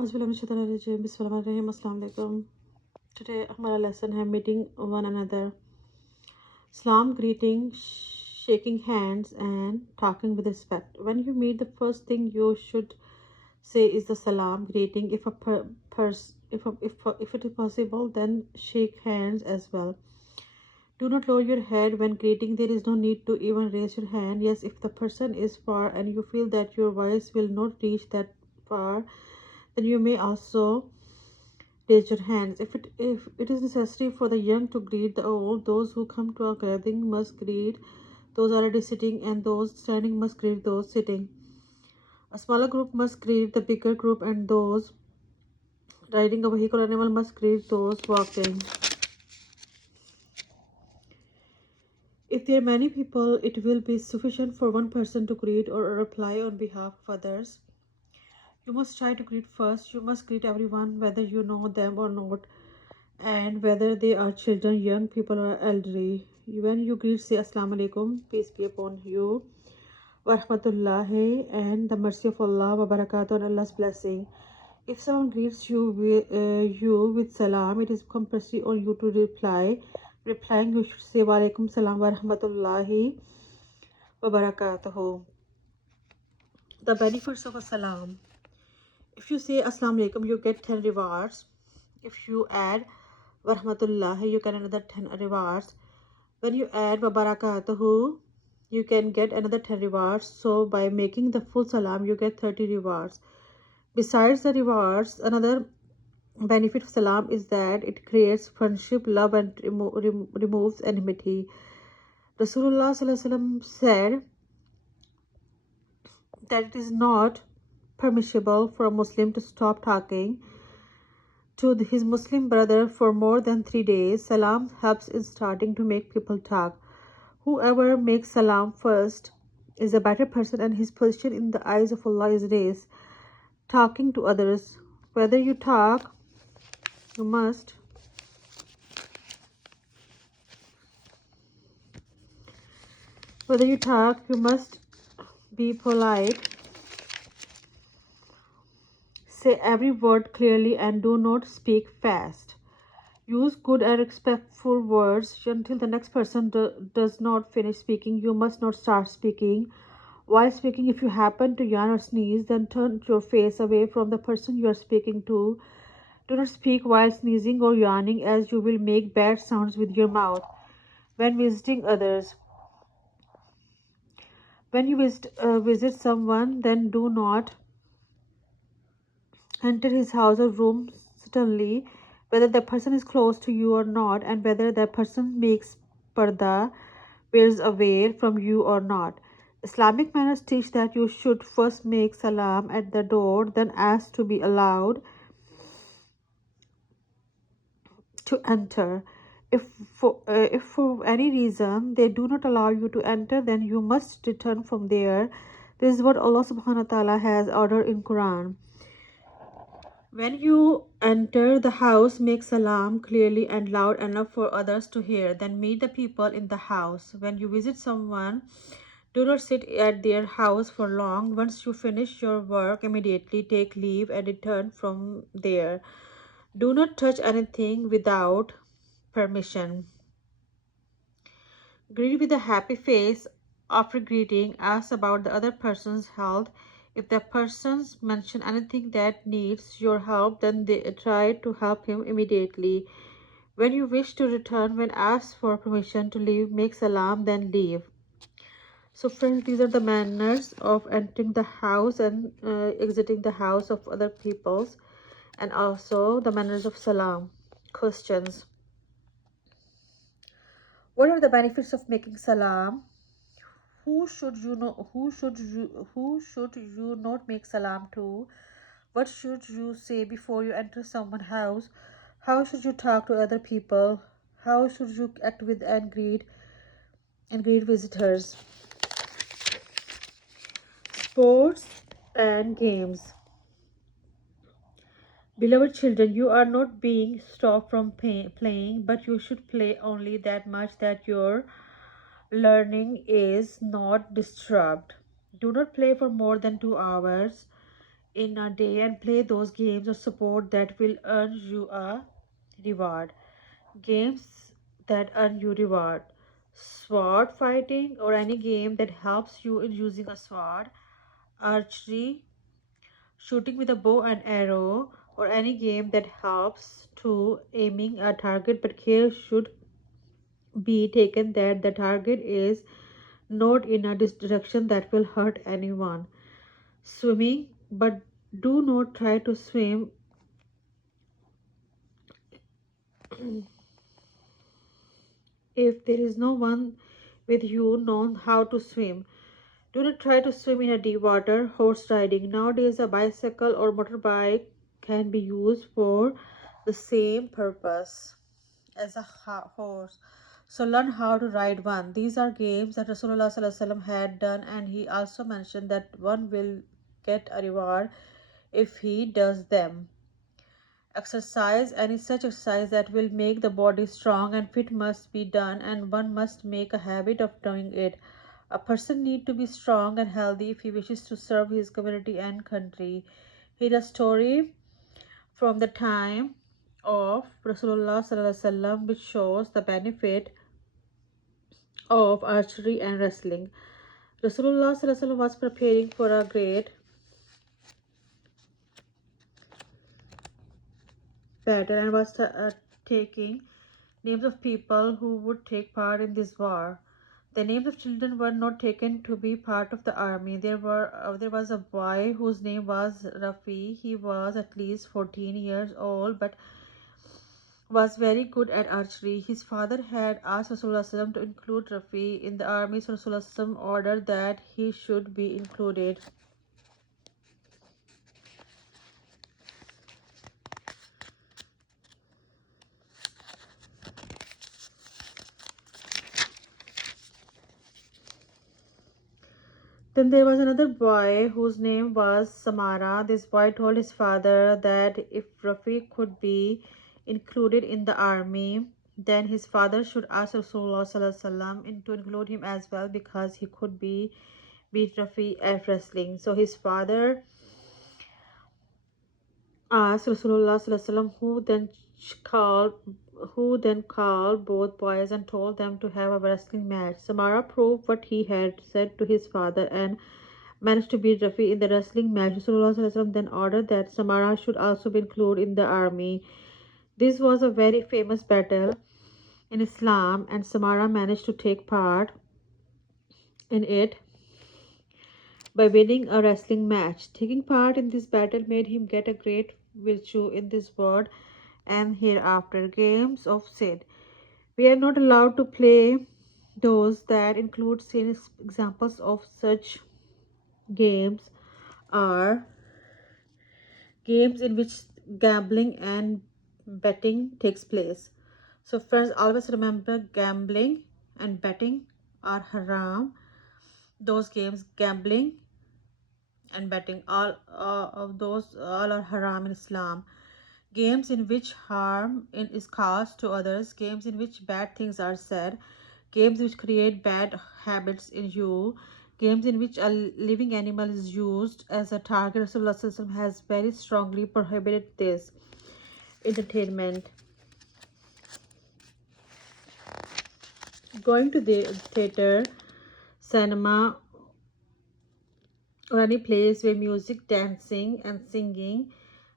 Bismillahirrahmanirrahim. Assalamu alaikum. Today हमारा lesson है meeting one another. Salam, greeting, shaking hands, and talking with respect. When you meet, the first thing you should say is the salam greeting. If a if it is possible, then shake hands as well. Do not lower your head when greeting. There is no need to even raise your hand. Yes, if the person is far and you feel that your voice will not reach that far, then you may also raise your hands. If it is necessary for the young to greet the old, those who come to a gathering must greet those already sitting, and those standing must greet those sitting. A smaller group must greet the bigger group, and those riding a vehicle or animal must greet those walking. If there are many people, it will be sufficient for one person to greet or reply on behalf of others. You must try to greet first. You must greet everyone, whether you know them or not, and whether they are children, young people, or elderly. When you greet, say Assalamu alaikum, peace be upon you, wa rahmatullahi, and the mercy of Allah, wa barakatuh, and Allah's blessing. If someone greets you with salam, it is compulsory on you to reply. Replying, you should say wa alaikum salam wa rahmatullahi wa barakatuh. The benefits of a salam. If you say Assalamu alaikum, you get 10 rewards. If you add wa rahmatullahi, you get another 10 rewards. When you add wa barakatuhu, you can get another 10 rewards. So by making the full salam, you get 30 rewards. Besides the rewards, another benefit of salam is that it creates friendship, love, and removes enmity. Rasulullah SAW said that it is not permissible for a Muslim to stop talking to his Muslim brother for more than 3 days. Salam helps in starting to make people talk. Whoever makes salam first is a better person, and his position in the eyes of Allah is raised. Talking to others. Whether you talk, you must be polite. Say every word clearly and do not speak fast. Use good and respectful words until the next person does not finish speaking. You must not start speaking. While speaking, if you happen to yawn or sneeze, then turn your face away from the person you are speaking to. Do not speak while sneezing or yawning, as you will make bad sounds with your mouth. When visiting others, when you visit someone, then do not enter his house or room suddenly, whether the person is close to you or not, and whether that person makes parda, wears a veil from you or not. Islamic manners teach that you should first make salam at the door, then ask to be allowed to enter. If for any reason they do not allow you to enter, then you must return from there. This is what Allah SWT has ordered in Quran. When you enter the house, make salam clearly and loud enough for others to hear. Then meet the people in the house. When you visit someone, do not sit at their house for long. Once you finish your work, immediately take leave and return from there. Do not touch anything without permission. Greet with a happy face. After greeting, ask about the other person's health. If the persons mention anything that needs your help, then they try to help him immediately. When you wish to return, when asked for permission to leave, make salam, then leave. So friends, these are the manners of entering the house and exiting the house of other people's, and also the manners of salam. Questions. What are the benefits of making salam? Who should you not make salam to? What should you say before you enter someone's house? How should you talk to other people? How should you act with and greet visitors? Sports and games. Beloved children, you are not being stopped from playing, but you should play only that much that your learning is not disturbed. Do not play for more than 2 hours. in a day and play those games or sport that will earn you a reward. Games that earn you reward. Sword fighting or any game that helps you in using a sword. Archery, shooting with a bow and arrow, or any game that helps to aiming a target, but care should be taken that the target is not in a direction that will hurt anyone. Swimming, but do not try to swim if there is no one with you known how to swim. Do not try to swim in a deep water. Horse riding. Nowadays, a bicycle or motorbike can be used for the same purpose as a horse. So learn how to ride one. These are games that Rasulullah SAW had done, and he also mentioned that one will get a reward if he does them. Exercise, any such exercise that will make the body strong and fit must be done, and one must make a habit of doing it. A person need to be strong and healthy if he wishes to serve his community and country. Here a story from the time of Rasulullah SAW, which shows the benefit of archery and wrestling. Rasulullah SAW was preparing for a great battle and was taking names of people who would take part in this war. The names of children were not taken to be part of the army. There was a boy whose name was Rafi. He was at least 14 years old, but was very good at archery. His father had asked Rasulullah SAW to include Rafi in the army, so Rasulullah SAW ordered that he should be included. Then there was another boy whose name was Samara. This boy told his father that if Rafi could be included in the army, then his father should ask Rasulullah SAW to include him as well because he could beat Rafi at wrestling. So his father asked Rasulullah SAW, called who then called both boys and told them to have a wrestling match. Samara proved what he had said to his father and managed to beat Rafi in the wrestling match. Rasulullah SAW then ordered that Samara should also be included in the army. This was a very famous battle in Islam, and Samara managed to take part in it by winning a wrestling match. Taking part in this battle made him get a great virtue in this world and hereafter. Games of sin. We are not allowed to play those that include sin. Examples of such games are games in which gambling and betting takes place. So friends, always remember gambling and betting are haram. Those games, gambling and betting, all of those all are haram in Islam. Games in which is caused to others, games in which bad things are said, games which create bad habits in you, games in which a living animal is used as a target. Rasulullah SAW has very strongly prohibited this. Entertainment. Going to the theater, cinema, or any place where music, dancing, and singing,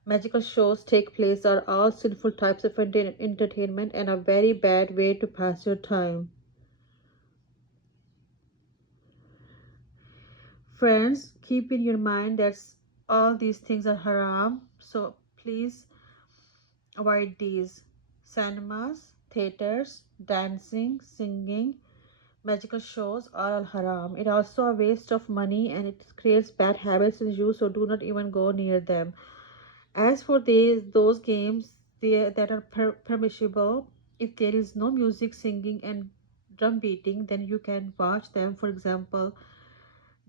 magical shows take place are all sinful types of entertainment and a very bad way to pass your time. Friends, keep in your mind that all these things are haram, so please avoid these. Cinemas, theaters, dancing, singing, magical shows are all haram. It also a waste of money and it creates bad habits in you, so do not even go near them. As for those games that are permissible, if there is no music, singing, and drum beating, then you can watch them. For example,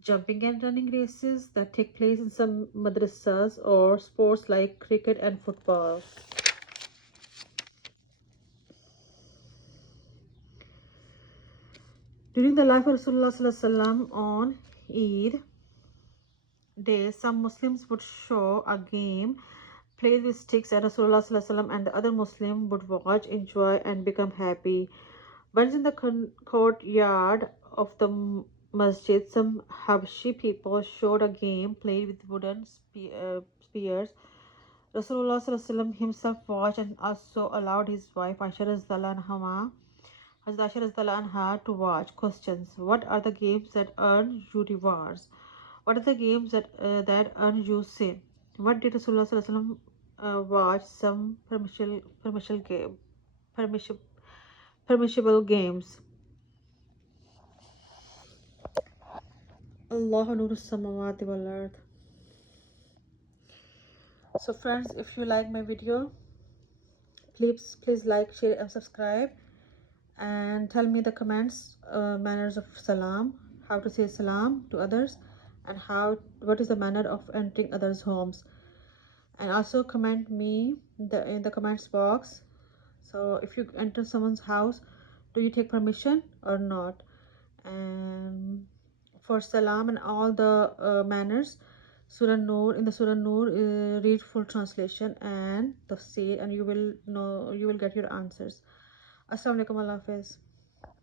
jumping and running races that take place in some madrasas, or sports like cricket and football. During the life of Rasulullah SAW on Eid, days, some Muslims would show a game played with sticks, and Rasulullah ﷺ and the other Muslim would watch, enjoy, and become happy. Once in the courtyard of the masjid, some Habshi people showed a game played with wooden spears. Rasulullah ﷺ himself watched and also allowed his wife Aisha radhiyallahu anha, Hazrat Aisha radhiyallahu anha to watch. Questions: what are the games that earn you rewards? What are the games that earn you sin? What did Rasulullah ﷺ watch? Some permissible, permissible games. Allahu Nuru Samawati wal Ard. So friends, if you like my video, please like, share, and subscribe. And tell me the comments, manners of salam, how to say salam to others, and what is the manner of entering others' homes. And also comment me in the comments box. So if you enter someone's house, do you take permission or not? And for salam and all the manners, Surah Nur, in the Surah Nur, read full translation and tafsir, and you will get your answers. Assalamu alaikum, Allah Hafiz.